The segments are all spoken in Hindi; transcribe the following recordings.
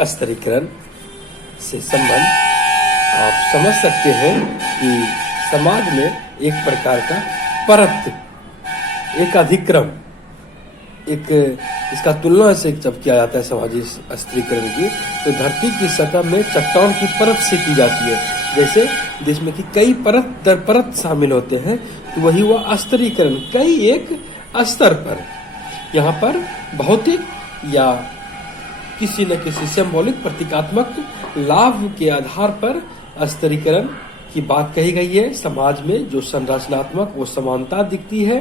स्तरीकरण से संबंध आप समझ सकते हैं कि समाज में एक प्रकार का परत, एक अधिक्रम, एक इसका तुलना से जब किया जाता है सामाजिक स्तरीकरण की, तो धरती की सतह में चट्टान की परत से की जाती है। जैसे जिसमें कि कई परत दर परत शामिल होते हैं, तो वही हुआ स्तरीकरण, कई एक स्तर पर। यहाँ पर भौतिक या किसी न किसी सिंबॉलिक प्रतीकात्मक लाभ के आधार पर स्तरीकरण की बात कही गई है। समाज में जो संरचनात्मक वो समानता दिखती है,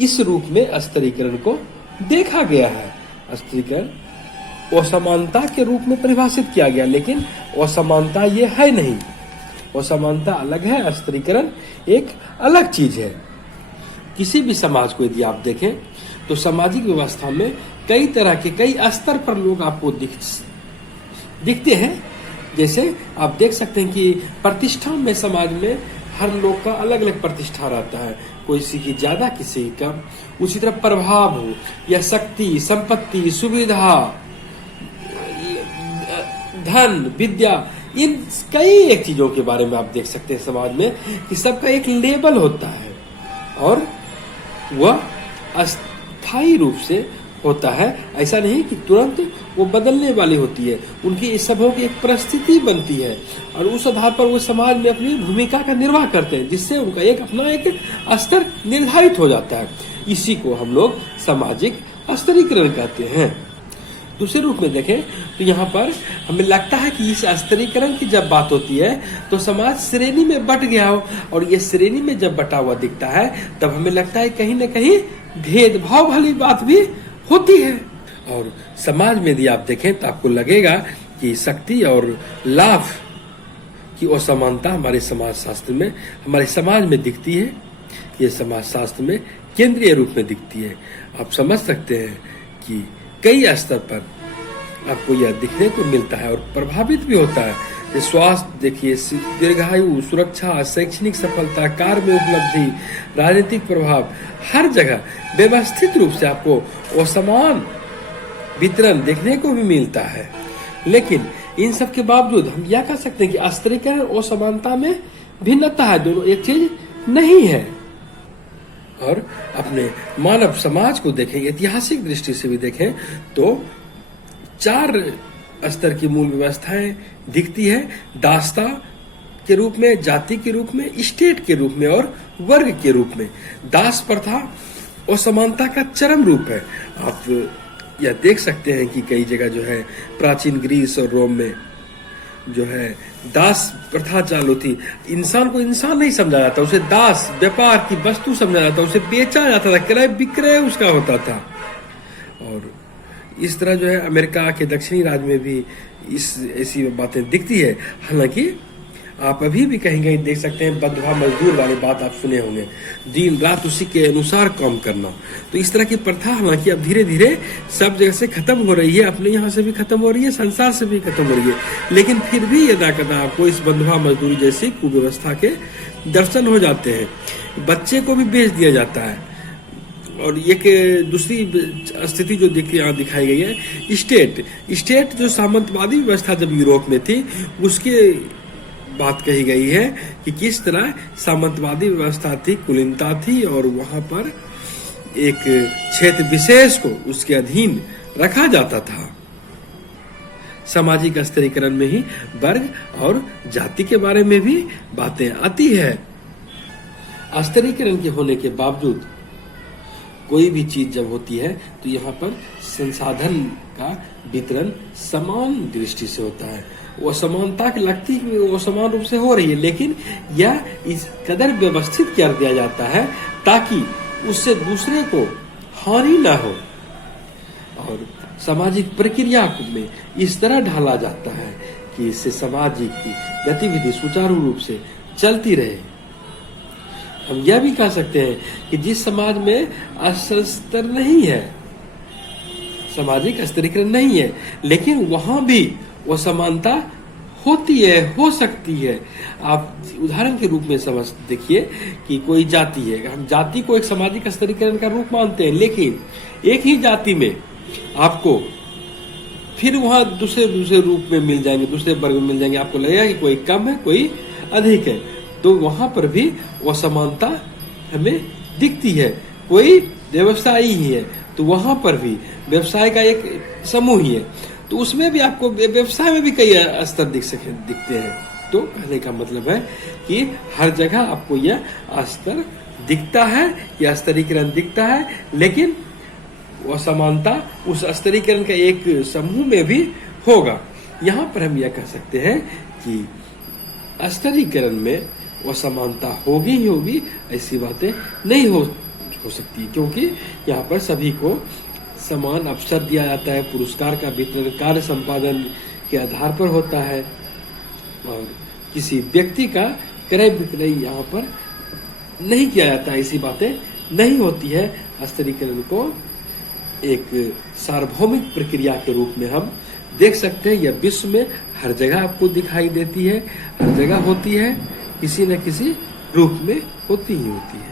इस रूप में स्तरीकरण को देखा गया है। स्तरीकरण असमानता के रूप में परिभाषित किया गया, लेकिन असमानता ये है नहीं, असमानता अलग है, स्तरीकरण एक अलग चीज है। किसी भी समाज को यदि आप देखें तो सामाजिक व्यवस्था में कई तरह के कई स्तर पर लोग आपको दिखते हैं। जैसे आप देख सकते हैं कि प्रतिष्ठा में समाज में हर लोग का अलग अलग प्रतिष्ठा रहता है, किसी की ज्यादा किसी का। उसी तरह प्रभाव हो या शक्ति, संपत्ति, सुविधा, धन, विद्या, इन कई एक चीजों के बारे में आप देख सकते हैं समाज में कि सबका एक लेबल होता है और वह अस्थायी रूप से होता है। ऐसा नहीं कि तुरंत वो बदलने वाली होती है, उनकी इस सबों की एक परिस्थिति बनती है और उस आधार पर वो समाज में अपनी भूमिका का निर्वाह करते हैं, जिससे उनका एक अपना एक स्तर निर्धारित हो जाता है। इसी को हम लोग सामाजिक स्तरीकरण कहते हैं। दूसरे रूप में देखें तो यहाँ पर हमें लगता है कि इस स्तरीकरण की जब बात होती है तो समाज श्रेणी में बट गया हो, और ये श्रेणी में जब बटा हुआ दिखता है तब हमें लगता है कहीं न कहीं भेदभाव वाली बात भी होती है। और समाज में यदि आप देखें तो आपको लगेगा कि शक्ति और लाभ की असमानता हमारे समाज शास्त्र में, हमारे समाज में दिखती है। ये समाज शास्त्र में केंद्रीय रूप में दिखती है। आप समझ सकते हैं कि कई स्तर पर आपको यह दिखने को मिलता है और प्रभावित भी होता है। स्वास्थ्य देखिए, दीर्घायु, सुरक्षा, शैक्षणिक सफलता, कार्य में उपलब्धि, राजनीतिक प्रभाव, हर जगह व्यवस्थित रूप से आपको असमान वितरण देखने को भी मिलता है। लेकिन इन सब के बावजूद हम यह कह सकते हैं कि स्तरीकरण और असमानता में भिन्नता है, दोनों एक चीज नहीं है। और अपने मानव समाज को देखें, ऐतिहासिक दृष्टि से भी देखें तो 4 स्तर की मूल व्यवस्थाएं दिखती है, दासता के रूप में, जाति के रूप में, स्टेट के रूप में और वर्ग के रूप में। दास प्रथा असमानता का चरम रूप है। आप यह देख सकते हैं कि कई जगह जो है प्राचीन ग्रीस और रोम में जो है दास प्रथा चालू थी। इंसान को इंसान नहीं समझा जाता, उसे दास, व्यापार की वस्तु समझा जाता, उसे बेचा जाता था, क्रय विक्रय उसका होता था। और इस तरह जो है अमेरिका के दक्षिणी राज्य में भी ऐसी बातें दिखती है। हालांकि आप अभी भी कहीं कहीं देख सकते हैं बंधुआ मजदूर वाली बात आप सुने होंगे, दिन रात उसी के अनुसार काम करना। तो इस तरह की प्रथा हालांकि अब धीरे धीरे सब जगह से खत्म हो रही है, अपने यहाँ से भी खत्म हो रही है, संसार से भी खत्म हो रही है। लेकिन फिर भी यदा कदा आपको इस बंधुआ मजदूरी जैसी कुव्यवस्था के दर्शन हो जाते हैं। बच्चे को भी बेच दिया जाता है। और एक दूसरी स्थिति जो यहाँ दिखाई गई है, स्टेट जो सामंतवादी व्यवस्था जब यूरोप में थी, उसके बात कही गई है कि किस तरह सामंतवादी व्यवस्था थी, कुलीनता थी, और वहां पर एक क्षेत्र विशेष को उसके अधीन रखा जाता था। सामाजिक स्तरीकरण में ही वर्ग और जाति के बारे में भी बातें आती है। स्तरीकरण के होने के बावजूद कोई भी चीज जब होती है तो यहाँ पर संसाधन का वितरण समान दृष्टि से होता है। वो समानता की लगती है वो समान रूप से हो रही है, लेकिन यह इस कदर व्यवस्थित कर दिया जाता है ताकि उससे दूसरे को हानि ना हो। और सामाजिक प्रक्रिया में इस तरह ढाला जाता है कि इससे सामाजिक गतिविधि सुचारू रूप से चलती रहे। हम यह भी कह सकते हैं कि जिस समाज में स्तर नहीं है, सामाजिक स्तरीकरण नहीं है, लेकिन वहां भी वो समानता होती है, हो सकती है। आप उदाहरण के रूप में समझ देखिए कि कोई जाति है, हम जाति को एक सामाजिक स्तरीकरण का रूप मानते हैं, लेकिन एक ही जाति में आपको फिर वहां दूसरे दूसरे रूप में मिल जाएंगे, दूसरे वर्ग में मिल जाएंगे। आपको लगेगा कि कोई कम है, कोई अधिक है, तो वहां पर भी असमानता हमें दिखती है। कोई व्यवसायी ही है तो वहां पर भी व्यवसाय का एक समूह ही है, तो उसमें भी आपको व्यवसाय में भी कई स्तर दिखते हैं। तो कहने का मतलब है कि हर जगह आपको यह स्तर दिखता है, यह स्तरीकरण दिखता है, लेकिन असमानता उस स्तरीकरण का एक समूह में भी होगा। यहाँ पर हम यह कह सकते हैं कि स्तरीकरण में असमानता होगी ही होगी, ऐसी बातें नहीं हो सकती, क्योंकि यहाँ पर सभी को समान अवसर दिया जाता है। पुरस्कार का वितरण कार्य संपादन के आधार पर होता है और किसी व्यक्ति का क्रय विक्रय यहाँ पर नहीं किया जाता, ऐसी बातें नहीं होती है। स्तरीकरण को एक सार्वभौमिक प्रक्रिया के रूप में हम देख सकते हैं। यह विश्व में हर जगह आपको दिखाई देती है, हर जगह होती है, किसी न किसी रूप में होती ही होती है।